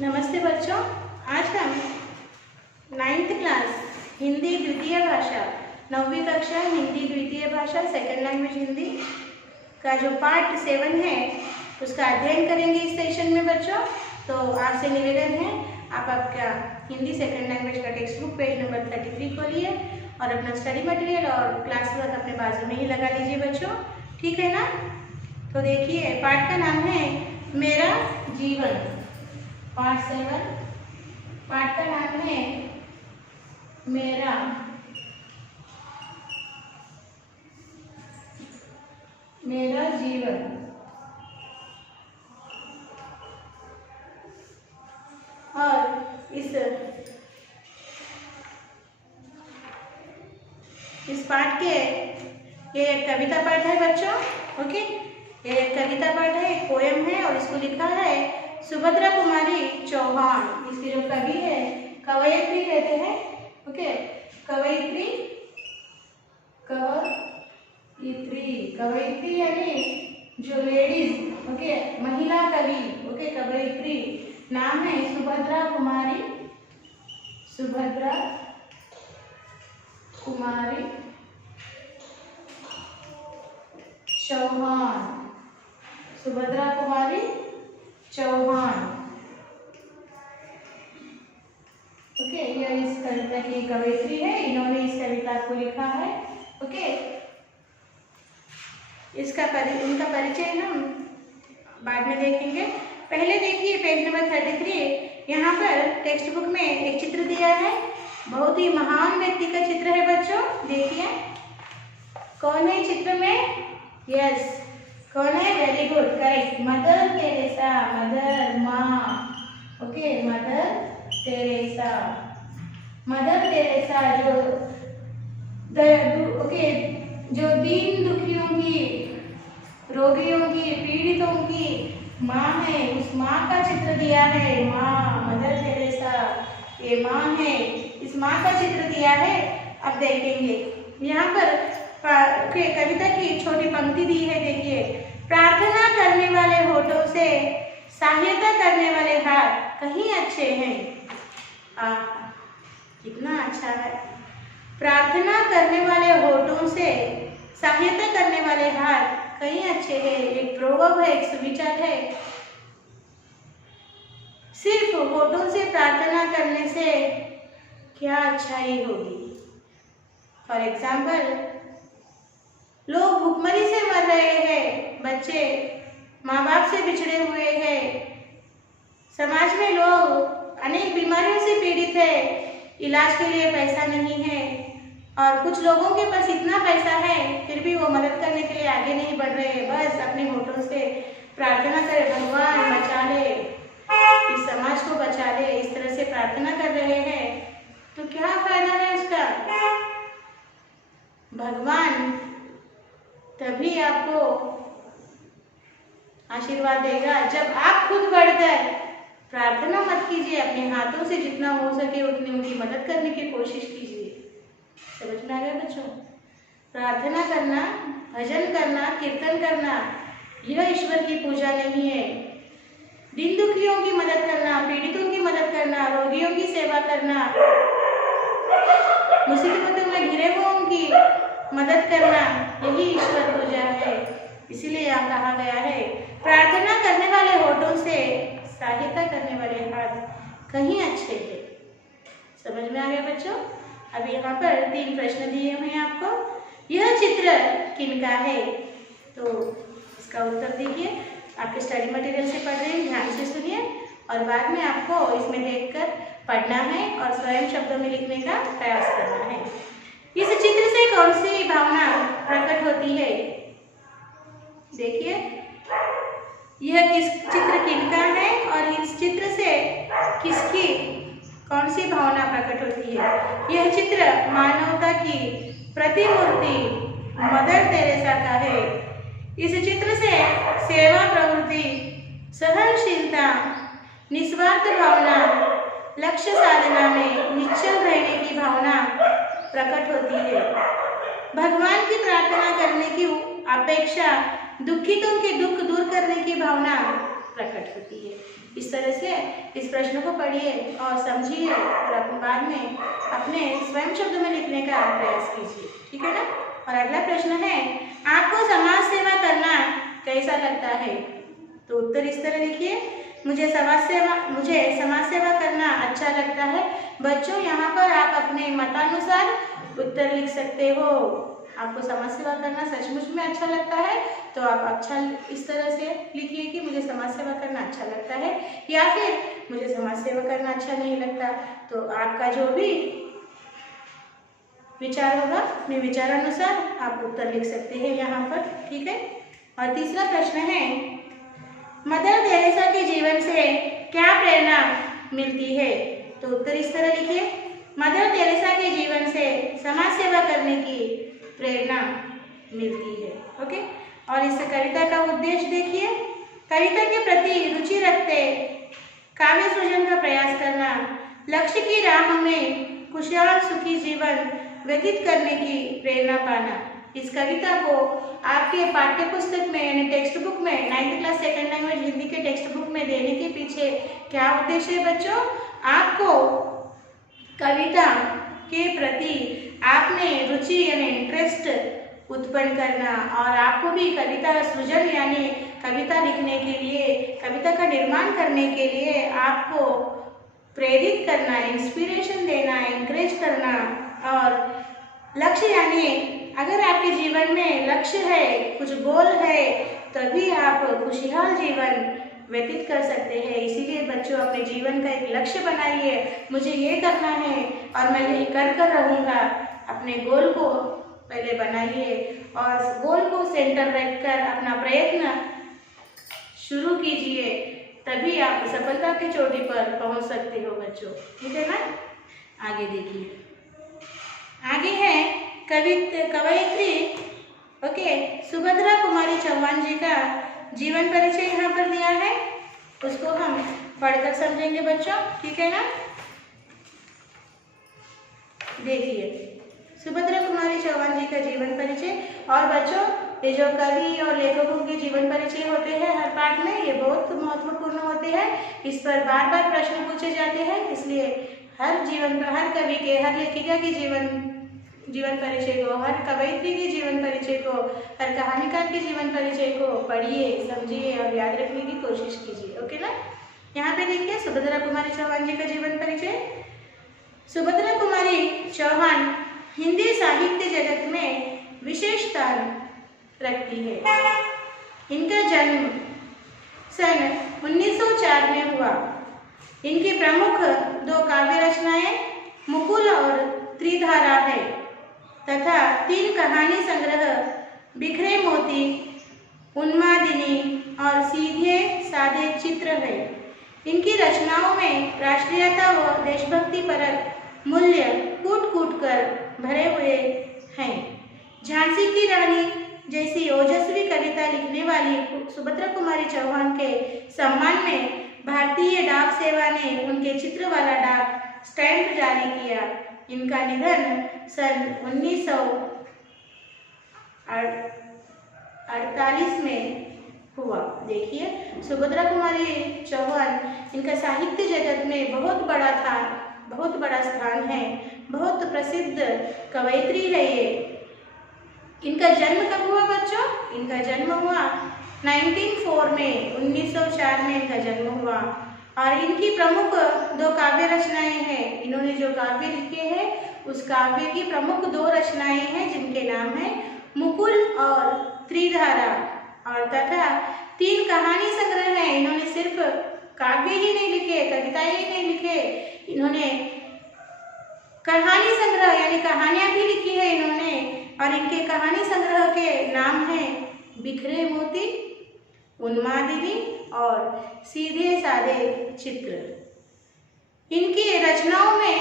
नमस्ते बच्चों, आज हम 9th क्लास हिंदी द्वितीय भाषा 9वीं कक्षा हिंदी द्वितीय भाषा सेकंड लैंग्वेज हिंदी का जो पार्ट 7 है उसका अध्ययन करेंगे इस सेशन में बच्चों। तो आपसे निवेदन है, आप आपका हिंदी सेकंड लैंग्वेज का टेक्स्ट बुक पेज नंबर 33 खोलिए और अपना स्टडी मटेरियल और क्लास वर्क अपने बाजू में ही लगा लीजिए बच्चों, ठीक है ना। तो देखिए, पाठ का नाम है मेरा जीवन। पार्ट 7, पाठ का नाम है मेरा जीवन। और इस पाठ के ये एक कविता पाठ है बच्चों, ओके। ये एक कविता पाठ है, एक पोयम है और इसको लिखा है सुभद्रा कुमारी चौहान। इसके जो कवि है कवयित्री कहते हैं, ओके। कवयित्री यानी जो लेडीज, ओके, महिला कवि, ओके। कवयित्री नाम है सुभद्रा कुमारी चौहान। सुभद्रा कुमारी चौहान, ओके। यह इस कविता की कवयित्री है, इन्होंने इस कविता को लिखा है, ओके। इनका परिचय हम बाद में देखेंगे। पहले देखिए पेज नंबर 33, यहाँ पर टेक्स्ट बुक में एक चित्र दिया है, बहुत ही महान व्यक्ति का चित्र है बच्चों। देखिए कौन है चित्र में? यस, कौन है? Very good, correct, mother Teresa, mother माँ, ओके। मदर टेरेसा जो दीन दुखियों की, रोगियों की, पीड़ितों की माँ है, उस माँ का चित्र दिया है। माँ, मदर टेरेसा, ये माँ है, इस माँ का चित्र दिया है। अब देखेंगे यहाँ पर कविता की छोटी पंक्ति दी है, देखिए। प्रार्थना करने वाले होठों से सहायता करने वाले हाथ कहीं अच्छे हैं। कितना अच्छा है। प्रार्थना करने वाले होठों से सहायता करने वाले हाथ कहीं अच्छे हैं। एक प्रोवर्ब है, एक सुविचार है। सिर्फ होठों से प्रार्थना करने से क्या अच्छाई होगी। फॉर एग्जाम्पल, लोग भूखमरी से मर रहे हैं, बच्चे माँ बाप से बिछड़े हुए हैं, समाज में लोग अनेक बीमारियों से पीड़ित है, इलाज के लिए पैसा नहीं है, और कुछ लोगों के पास इतना पैसा है फिर भी वो मदद करने के लिए आगे नहीं बढ़ रहे। बस अपने होठों से प्रार्थना करे, भगवान बचा ले, इस समाज को बचा ले, इस तरह से प्रार्थना कर रहे हैं, तो क्या फायदा है उसका? भगवान तभी आपको आशीर्वाद देगा जब आप खुद बढ़कर प्रार्थना मत कीजिए, अपने हाथों से जितना हो सके उतनी उनकी मदद करने की कोशिश कीजिए। समझ में आ गया बच्चों? प्रार्थना करना, भजन करना, कीर्तन करना, यह ईश्वर की पूजा नहीं है। दीन दुखियों की मदद करना, पीड़ितों की मदद करना, रोगियों की सेवा करना, मुसीबतों में घिरे हुओं की मदद करना, यही ईश्वर पूजा है। इसीलिए यहाँ कहा गया है, प्रार्थना करने वाले होठों से सहायता करने वाले हाथ कहीं अच्छे हैं। समझ में आ गया बच्चों? अब यहाँ पर 3 प्रश्न दिए हुए हैं आपको। यह चित्र किनका है? तो इसका उत्तर दीजिए। आपके स्टडी मटेरियल से पढ़ रहे हैं, ध्यान से सुनिए और बाद में आपको इसमें देखकर पढ़ना है और स्वयं शब्दों में लिखने का प्रयास करना है। इस चित्र से कौन सी भावना प्रकट होती है? देखिए, यह किस चित्र किनका है और इस चित्र से किसकी कौन सी भावना प्रकट होती है? यह चित्र मानवता की प्रतिमूर्ति मदर टेरेसा का है। इस चित्र से सेवा प्रवृत्ति, सहनशीलता, निस्वार्थ भावना, लक्ष्य साधना में निश्चल रहने की भावना प्रकट होती है। भगवान की प्रार्थना करने की अपेक्षा दुखितों के दुख दूर करने की भावना प्रकट होती है। इस तरह से इस प्रश्न को पढ़िए और समझिए और अपने बाद में अपने स्वयं शब्द में लिखने का प्रयास कीजिए, ठीक है ना। और अगला प्रश्न है, आपको समाज सेवा करना कैसा लगता है? तो उत्तर इस तरह लिखिए, मुझे समाज सेवा करना अच्छा लगता है। बच्चों, यहाँ पर आप अपने मतानुसार उत्तर लिख सकते हो। आपको समाज सेवा करना सचमुच में अच्छा लगता है तो आप अच्छा इस तरह से लिखिए कि मुझे समाज सेवा करना अच्छा लगता है, या फिर मुझे समाज सेवा करना अच्छा नहीं लगता। तो आपका जो भी विचार होगा अपने विचारानुसार आप उत्तर लिख सकते हैं यहाँ पर, ठीक है। और तीसरा प्रश्न है, मदर तेरेसा के जीवन से क्या प्रेरणा मिलती है? तो उत्तर इस तरह लिखिए, मदर तेरेसा के जीवन से समाज सेवा करने की प्रेरणा मिलती है। ओके। और इस कविता का उद्देश्य देखिए, कविता के प्रति रुचि रखते काव्य सृजन का प्रयास करना, लक्ष्य की राह में खुशहाल सुखी जीवन व्यतीत करने की प्रेरणा पाना। इस कविता को आपके पाठ्य पुस्तक में यानी टेक्स्ट बुक में 9th class second language Hindi के टेक्स्ट बुक में देने के पीछे क्या उद्देश्य है बच्चों? आपको कविता के प्रति आप में रुचि यानी इंटरेस्ट उत्पन्न करना और आपको भी कविता सृजन यानी कविता लिखने के लिए, कविता का निर्माण करने के लिए आपको प्रेरित करना, इंस्पिरेशन देना, एनकरेज करना। और लक्ष्य यानी अगर आपके जीवन में लक्ष्य है, कुछ गोल है, तभी आप खुशहाल जीवन व्यतीत कर सकते हैं। इसीलिए बच्चों अपने जीवन का एक लक्ष्य बनाइए, मुझे ये करना है और मैं यही कर रहूँगा। अपने गोल को पहले बनाइए और गोल को सेंटर रखकर अपना प्रयत्न शुरू कीजिए, तभी आप सफलता की चोटी पर पहुंच सकते हो बच्चों, ठीक है ना। आगे देखिए, आगे है कवयित्री ओके सुभद्रा कुमारी चौहान जी का जीवन परिचय यहाँ पर दिया है, उसको हम पढ़कर समझेंगे बच्चों, ठीक है ना। देखिए, सुभद्रा कुमारी चौहान जी का जीवन परिचय। और बच्चों, ये जो कवि और लेखकों के जीवन परिचय होते हैं हर पाठ में, ये बहुत महत्वपूर्ण होते हैं। इस पर बार बार प्रश्न पूछे जाते हैं, इसलिए हर कवि के, हर लेखिका के जीवन परिचय को, हर कवयित्री के जीवन परिचय को, हर कहानीकार के जीवन परिचय को पढ़िए, समझिए और याद रखने की कोशिश कीजिए, ओके ना। यहाँ पे देखिए सुभद्रा कुमारी चौहान जी का जीवन परिचय। सुभद्रा कुमारी चौहान हिंदी साहित्य जगत में विशेष स्थान रखती है। इनका जन्म सन 1904 में हुआ। इनकी प्रमुख 2 काव्य रचनाएं मुकुल और त्रिधारा है तथा 3 कहानी संग्रह बिखरे मोती, उन्मादिनी और सीधे साधे चित्र है। इनकी रचनाओं में राष्ट्रीयता व देशभक्ति परक मूल्य कूट कर भरे हुए हैं। झांसी की रानी जैसी ओजस्वी कविता लिखने वाली सुभद्रा कुमारी चौहान के सम्मान में भारतीय डाक सेवा ने उनके चित्र वाला डाक स्टैंप जारी किया। इनका निधन सन 1948 में हुआ। देखिए, सुभद्रा कुमारी चौहान, इनका साहित्य जगत में बहुत बड़ा स्थान है, बहुत प्रसिद्ध कवयित्री है ये। इनका जन्म कब हुआ बच्चों? इनका जन्म हुआ 1904 में, 1904 में इनका जन्म हुआ। और इनकी प्रमुख 2 काव्य रचनाएं हैं। इन्होंने जो काव्य लिखे हैं उस काव्य की प्रमुख 2 रचनाएं हैं जिनके नाम है मुकुल और त्रिधारा, और तथा 3 कहानी संग्रह हैं। इन्होंने सिर्फ काव्य ही नहीं लिखे, कविताएं ही नहीं लिखे, इन्होंने कहानी संग्रह यानी कहानियां भी लिखी है इन्होंने। और इनके कहानी संग्रह के नाम हैं बिखरे मोती, उन्मादिनी और सीधे साधे चित्र। इनकी रचनाओं में,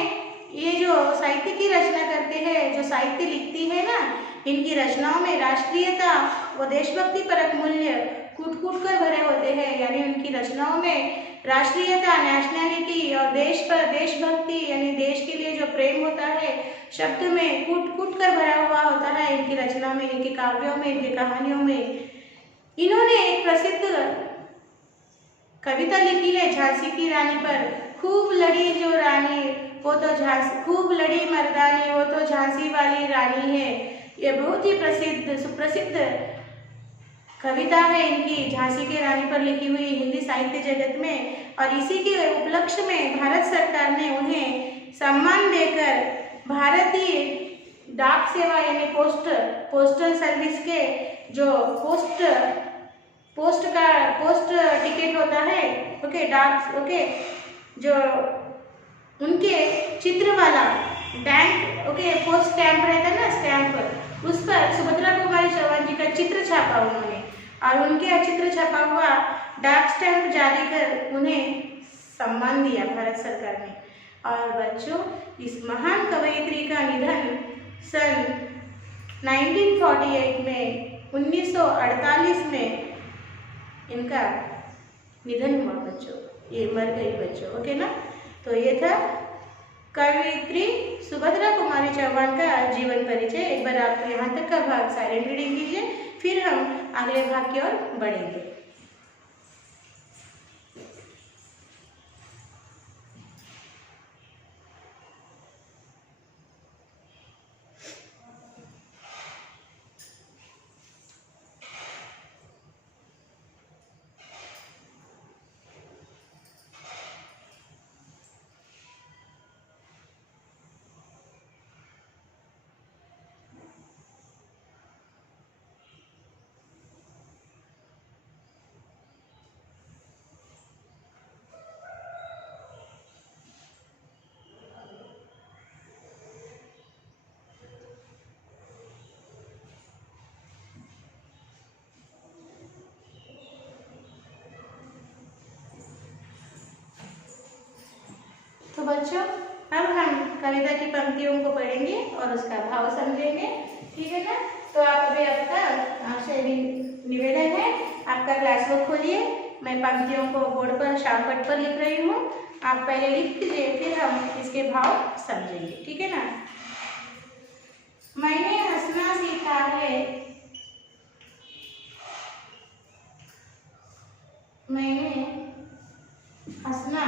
ये जो साहित्य की रचना करते हैं, जो साहित्य लिखती है ना, इनकी रचनाओं में राष्ट्रीयता व देशभक्ति परक मूल्य कूट कर भरे होते हैं। यानी उनकी रचनाओं में राष्ट्रीयता, नेशनैलिटी और देशभक्ति यानी देश के लिए जो प्रेम होता है, शब्द में कूट कर भरा हुआ होता है इनकी रचना में, इनके काव्यों में, इनकी कहानियों में। इन्होंने एक प्रसिद्ध कविता लिखी है झांसी की रानी पर। खूब लड़ी जो रानी वो तो झांसी, खूब लड़ी मर्दानी वो तो झांसी वाली रानी है। ये बहुत ही प्रसिद्ध सुप्रसिद्ध कविता है इनकी, झांसी की रानी पर लिखी हुई हिंदी साहित्य जगत में। और इसी के उपलक्ष्य में भारत सरकार ने उन्हें सम्मान देकर भारतीय डाक सेवा यानी पोस्टल सर्विस के जो पोस्ट टिकट होता है, ओके, डाक, ओके, जो उनके चित्र वाला बैंक, ओके, पोस्ट स्टैंप रहता है ना, स्टैंप, उस पर सुभद्रा कुमारी चौहान जी का चित्र छापा उन्होंने, और उनके चित्र छपा हुआ डाक स्टैंप जारी कर उन्हें सम्मान दिया भारत सरकार ने। और बच्चों, इस महान कवयित्री का निधन सन 1948 में 1948 में इनका निधन हुआ बच्चों, ये मर गई बच्चों, ओके ना। तो ये था कवयित्री सुभद्रा कुमारी चौहान का जीवन परिचय। एक बार आप यहाँ तक का भाग साइलेंट रीडिंग कीजिए, फिर हम अगले भाग की ओर बढ़ेंगे। तो बच्चों, अब हम कविता की पंक्तियों को पढ़ेंगे और उसका भाव समझेंगे, ठीक है ना। तो आप अभी आपसे निवेदन है, आपका क्लास बुक खोलिए। मैं पंक्तियों को बोर्ड पर शार्पकट पर लिख रही हूँ, आप पहले लिख लीजिए, फिर हम इसके भाव समझेंगे, ठीक है ना। मैंने हंसना सीखा है, मैंने हंसना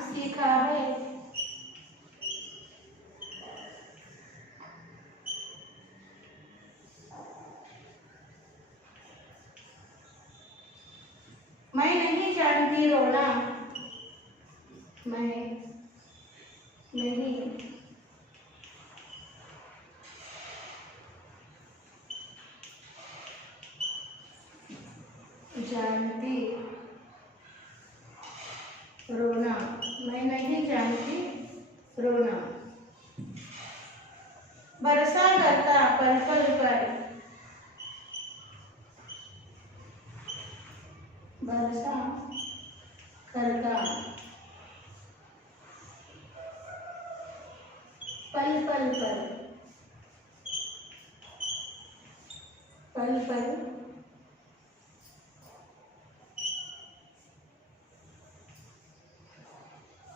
सीखा है। मैं नहीं जानती रोना, मैं नहीं जानती रोना, मैं नहीं जानती रोना। बरसा करता पल पल पर, बरसा करता पल पल पर, पल पल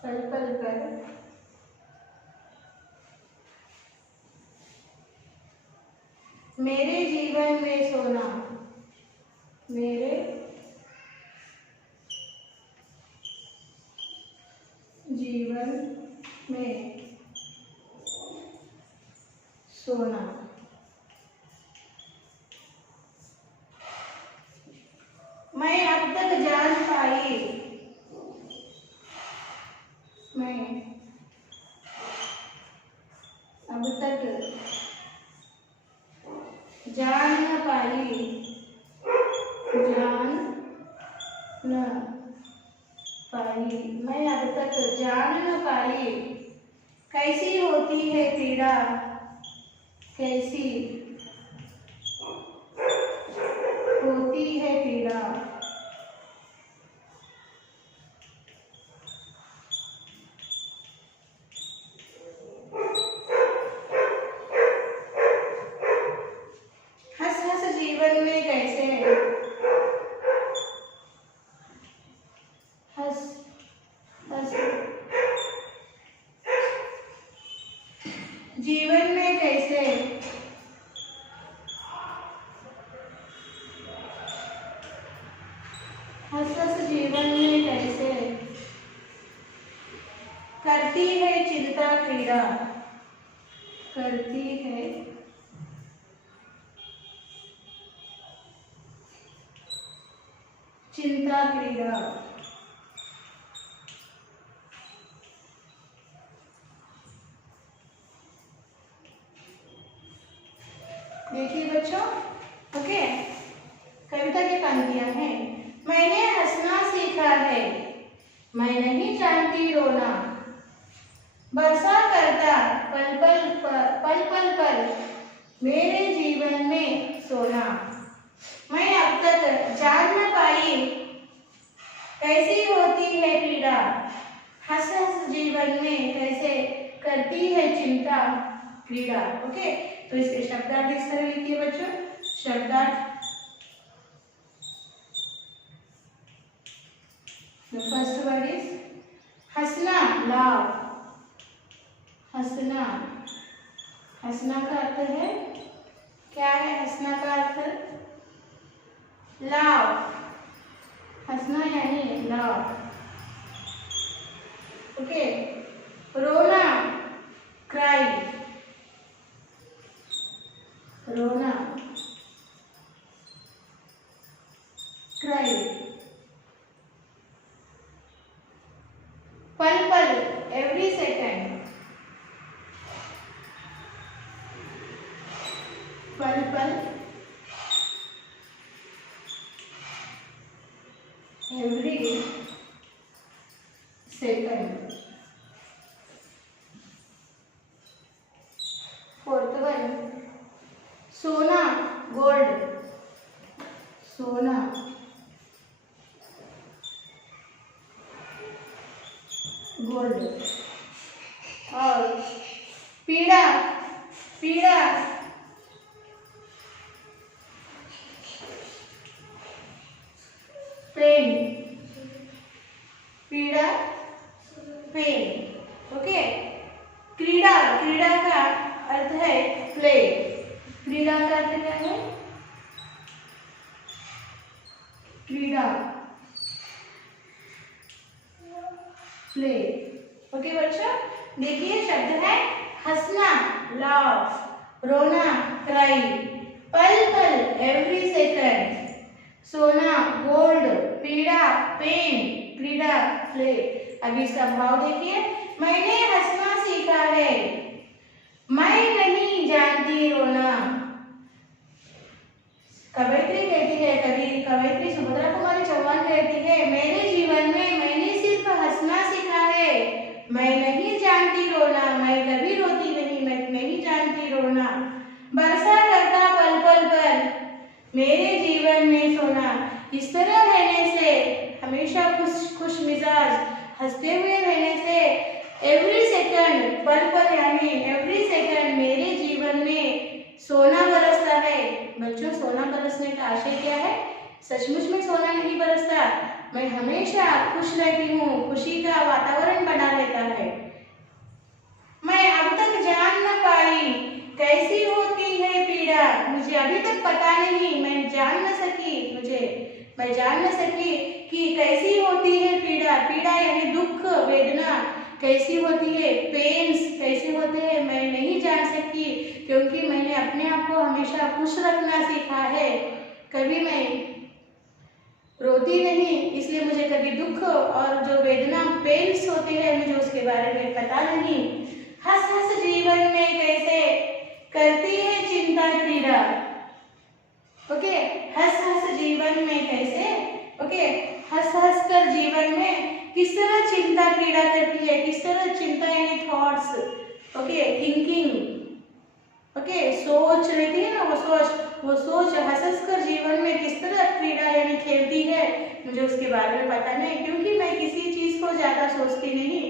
पल पल पर मेरे जीवन में सोना, मेरे जीवन में सोना। मैं अब तक जान पाई, मैं अब तक जान न पाई, जान न पाई, मैं अब तक जान न पाई। कैसी होती है पीड़ा, कैसी होती है पीड़ा। हंस हंस जीवन में कैसे, हंस हंस जीवन में कैसे क्रीड़ा करती है चिंता क्रीड़ा। देखिए बच्चों, ओके, कविता की पंक्तियां हैं। मैंने हंसना सीखा है, मैं नहीं जानती रोना, बरसा करता पल पल पर मेरे जीवन में सोना। मैं अब तक जान न पाई कैसी होती है पीड़ा, हंस हंस जीवन में कैसे करती है चिंता क्रीड़ा। ओके, तो इसके शब्दार्थ इस तरह लिखिए बच्चों। शब्दार्थ, the first word is हंसना, laugh, हंसना। हंसना का अर्थ है, क्या है हंसना का अर्थ? laugh, हंसना यानी laugh। ओके, रोना, cry, रोना, cry। पल पल, every second, पल पल, every second। फोर्थ वन, सोना, गोल्ड, सोना, गोल्ड। और पीड़ा, पीड़ा, पेन, पीड़ा, पेन। ओके, क्रीड़ा, क्रीड़ा का अर्थ है प्ले। क्रीड़ा का अर्थ क्या है? क्रीड़ा, प्ले। ओके बच्चों, देखिए शब्द है हंसना, लाफ, रोना, क्राई, पल पल, एवरी सेकंड, सोना, गोल्ड, पीड़ा, पेन, क्रीड़ा, प्ले। अभी इसका भाव देखिए। मैंने हंसना सीखा है, मैं नहीं जानती रोना। कवयित्री कहती है, कवि कवयित्री सुभद्रा कुमारी चौहान कहती है, मेरे जीवन में मैंने सिर्फ हंसना सीखा है, मैं नहीं जानती रोना, मैं कभी रोती नहीं, मैं नहीं जानती रोना। बरसा करता पल पल पर मेरे जीवन में सोना। इस तरह रहने से, हमेशा खुश मिजाज, हंसते हुए रहने से, एवरी सेकंड, पल पल यानी एवरी सेकंड मेरे जीवन में सोना बरसता है। बच्चों, सोना बरसने का आशय क्या है? सचमुच में सोना नहीं बरसता, मैं हमेशा खुश रहती हूँ, खुशी का वातावरण बना रहता है। मैं अब तक जान न पाई कैसी होती है पीड़ा, मुझे अभी तक पता नहीं, मैं जान न सकी कि कैसी होती है पीड़ा। पीड़ा यानी दुख, वेदना कैसी होती है, पेन्स कैसे होते हैं, मैं नहीं जान सकी, क्योंकि मैंने अपने आप को हमेशा खुश रखना सीखा है, कभी मैं रोती नहीं, इसलिए मुझे कभी दुख और जो वेदना, पेन्स होते हैं, मुझे उसके बारे में पता नहीं। हंस हंस जीवन में कैसे करती है चिंता क्रीड़ा। ओके, हंस हंस जीवन में कैसे, ओके, हंस हंस कर जीवन में किस तरह चिंता क्रीड़ा करती है, किस तरह चिंता यानी थॉट्स, ओके, थिंकिंग, ओके, सोच रहती है ना, वो सोच हंस हंस कर जीवन में किस तरह क्रीड़ा यानी खेलती है, मुझे उसके बारे में पता नहीं, क्योंकि मैं किसी चीज को ज्यादा सोचती नहीं,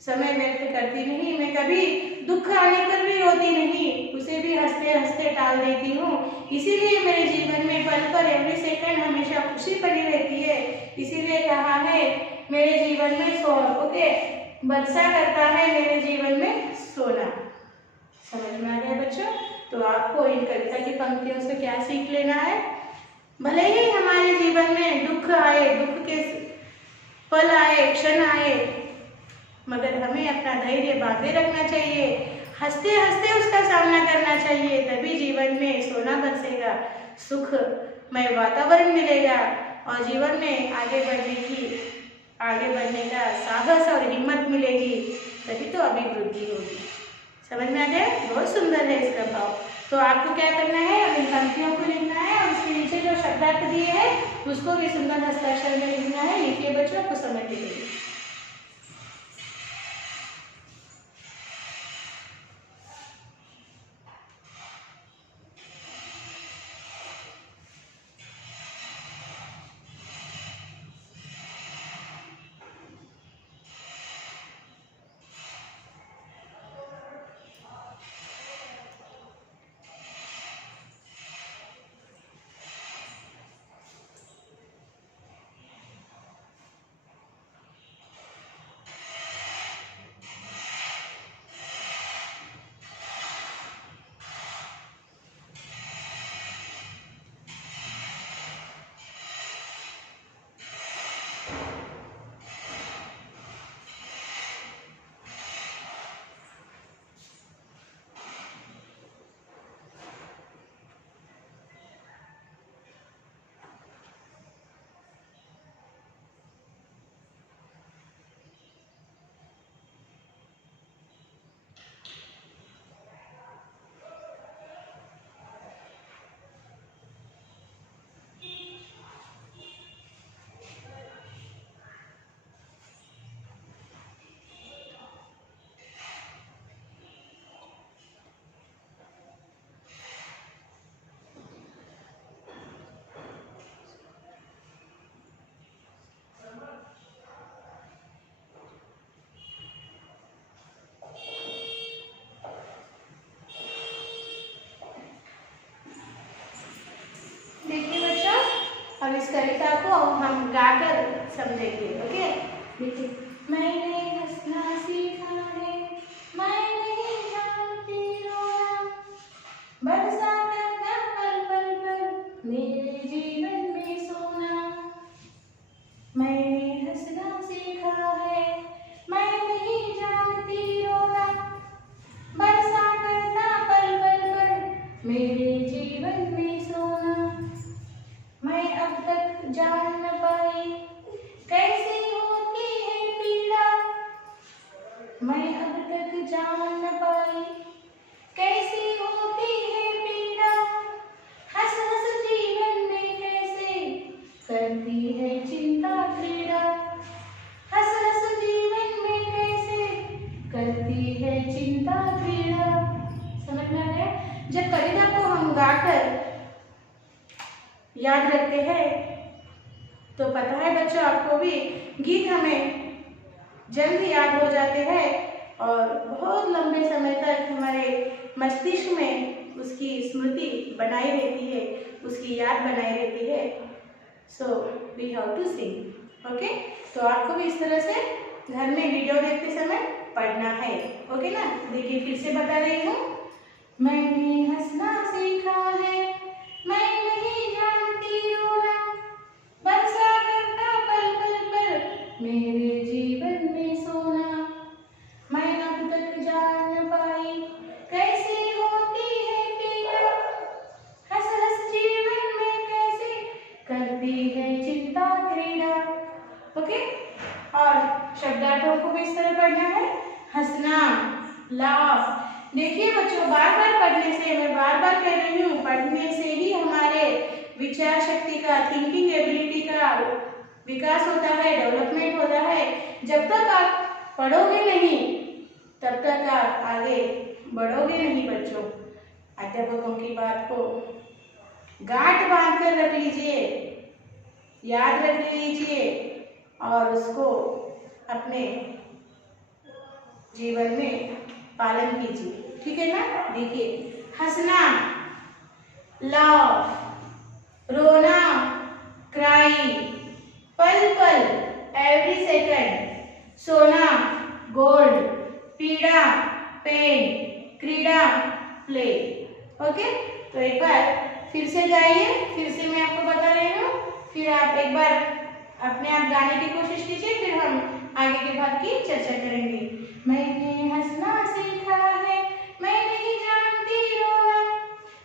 समय व्यक्त करती नहीं, मैं कभी दुख आने पर भी रोती नहीं, उसे भी हंसते हंसते टाल देती हूँ। इसीलिए मेरे जीवन में पल पर, एवरी सेकंड हमेशा खुशी बनी रहती है। इसीलिए कहा है मेरे जीवन में ओके, बरसा करता है मेरे जीवन में सोना। समझ में आ गया बच्चों? तो आपको इन कविता की पंक्तियों से क्या सीख लेना है? भले ही हमारे जीवन में दुख आए, दुख के पल आए, क्षण आए, मगर हमें अपना धैर्य बांधे रखना चाहिए, हंसते हंसते उसका सामना करना चाहिए, तभी जीवन में सोना बरसेगा, सुखमय वातावरण मिलेगा और जीवन में आगे बढ़ने का साहस और हिम्मत मिलेगी, तभी तो अभिवृद्धि होगी। समझ में आ गया? बहुत सुंदर है इसका भाव। तो आपको क्या करना है, अब इन पंक्तियों को लिखना है और उसके नीचे जो शब्दार्थ दिए हैं उसको भी सुंदर हस्ताक्षर में लिखना है। लिखिए बच्चों, आपको समझ लीजिए। देखिए बच्चों, अब इस कविता को हम गाकर समझेंगे। ओके, देखिए। मैंने हंसना सीखा है, मैं नहीं जानती रोना, बरसा करना पल पल पर मेरे जीवन में सोना। मैंने हंसना सीखा है, मैं नहीं जानती रोना, बरसा करना पल पल पर मेरे जीवन में सोना। मैं अब तक जान न पाई कैसी होती है पीड़ा, मैं अब तक जान न पाई कैसी होती है पीड़ा, हंस हंस जीवन में कैसे करती है चिंता क्रीड़ा, हंस हंस जीवन में कैसे करती है चिंता क्रीड़ा। समझ में आ गया? जब कविता को हम गाकर याद रखते हैं तो पता है बच्चों आपको भी, गीत हमें जल्द याद हो जाते हैं और बहुत लंबे समय तक हमारे मस्तिष्क में उसकी स्मृति बनाई रहती है, उसकी याद बनाई रहती है। So we have to sing. Okay, तो आपको भी इस तरह से घर में वीडियो देखते समय पढ़ना है। ओके ना? देखिए फिर से बता रही हूँ। मैंने हंसना सीखा है, मैं नहीं जानती रोना, बरसा करता पल पल पर मेरे जीवन में सोना। मैं अब तक जान न पाई कैसी होती है पीड़ा, हंस हंस जीवन में कैसे करती है चिंता क्रीड़ा। ओके, और शब्दार्थों को भी इस तरह पढ़ना है। हंसना, लाफ। देखिए बच्चों, बार बार पढ़ने से, मैं बार बार कह रही हूँ, पढ़ने से ही हमारे विचार शक्ति का, थिंकिंग एबिलिटी का विकास होता है, डेवलपमेंट होता है। जब तक आप पढ़ोगे नहीं तब तक आप आगे बढ़ोगे नहीं बच्चों। अध्यापकों की बात को गांठ बांध कर रख लीजिए, याद रख लीजिए और उसको अपने जीवन में पालन कीजिए। ठीक है ना? देखिए, हंसना, लाफ, रोना, क्राई, पल पल, एवरी सेकंड, सोना, गोल्ड, पीड़ा, पेन, क्रीड़ा, प्ले। ओके, तो एक बार फिर से गाइए, फिर से मैं आपको बता रही हूँ, फिर आप एक बार अपने आप गाने की कोशिश कीजिए, फिर हम आगे के भाग की चर्चा करेंगे। मैंने हंसना सीखा है, मैं नहीं जानती रोना,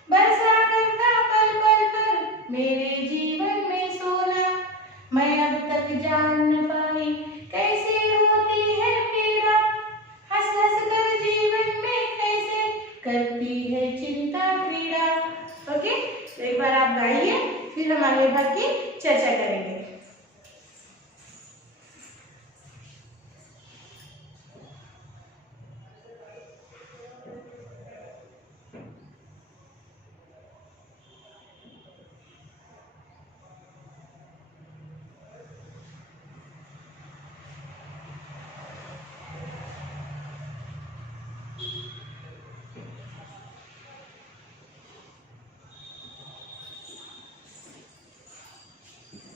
बरसा करता पल पल पर मेरे जीवन में सोना। मैं अब तक जान न पाई कैसे होती है पीड़ा, हंस हंस कर जीवन में कैसे करती है चिंता क्रीड़ा। ओके, तो एक बार आप गाइए, फिर हम आगे भाग की चर्चा करेंगे।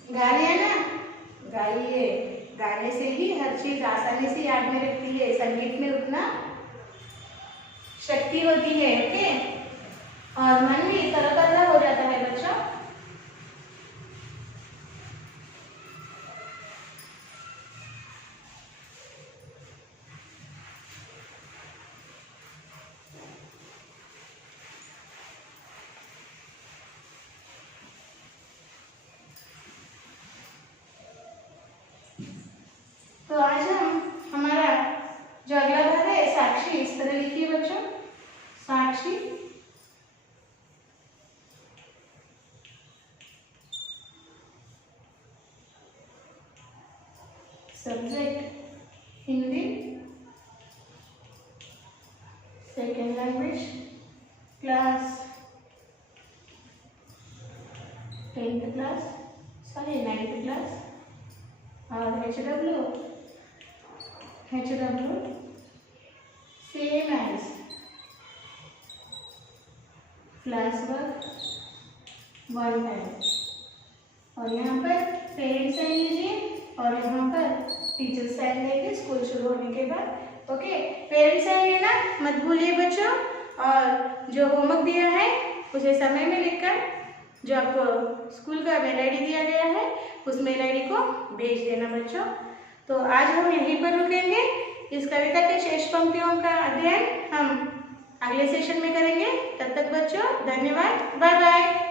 गा लिया ना? गाइए, गाने से ही हर चीज आसानी से याद में रखती है। संगीत में उतना शक्ति होती है। ओके, और मन भी तरोताजा हो जाता है बच्चों। तो आज हमारा जो अगला भाग है साक्षी, इस तरह लिखिए बच्चों। Sakshi subject Hindi, second language, class 10th class, sorry 9th class, और HW same as class work 1 time. और यहाँ पर पेरेंट्स साइन लीजिए और यहाँ पर टीचर साइन लेंगे स्कूल शुरू होने के बाद। ओके, पेरेंट्स साइन लेना मत भूलिए बच्चों, और जो होमवर्क दिया है उसे समय में लिखकर जो आपको स्कूल का मेल ID दिया गया है उस मेल ID को भेज देना बच्चों। तो आज हम यहीं पर रुकेंगे। इस कविता के शेष पंक्तियों का अध्ययन हम अगले सेशन में करेंगे। तब तक बच्चों धन्यवाद, बाय बाय।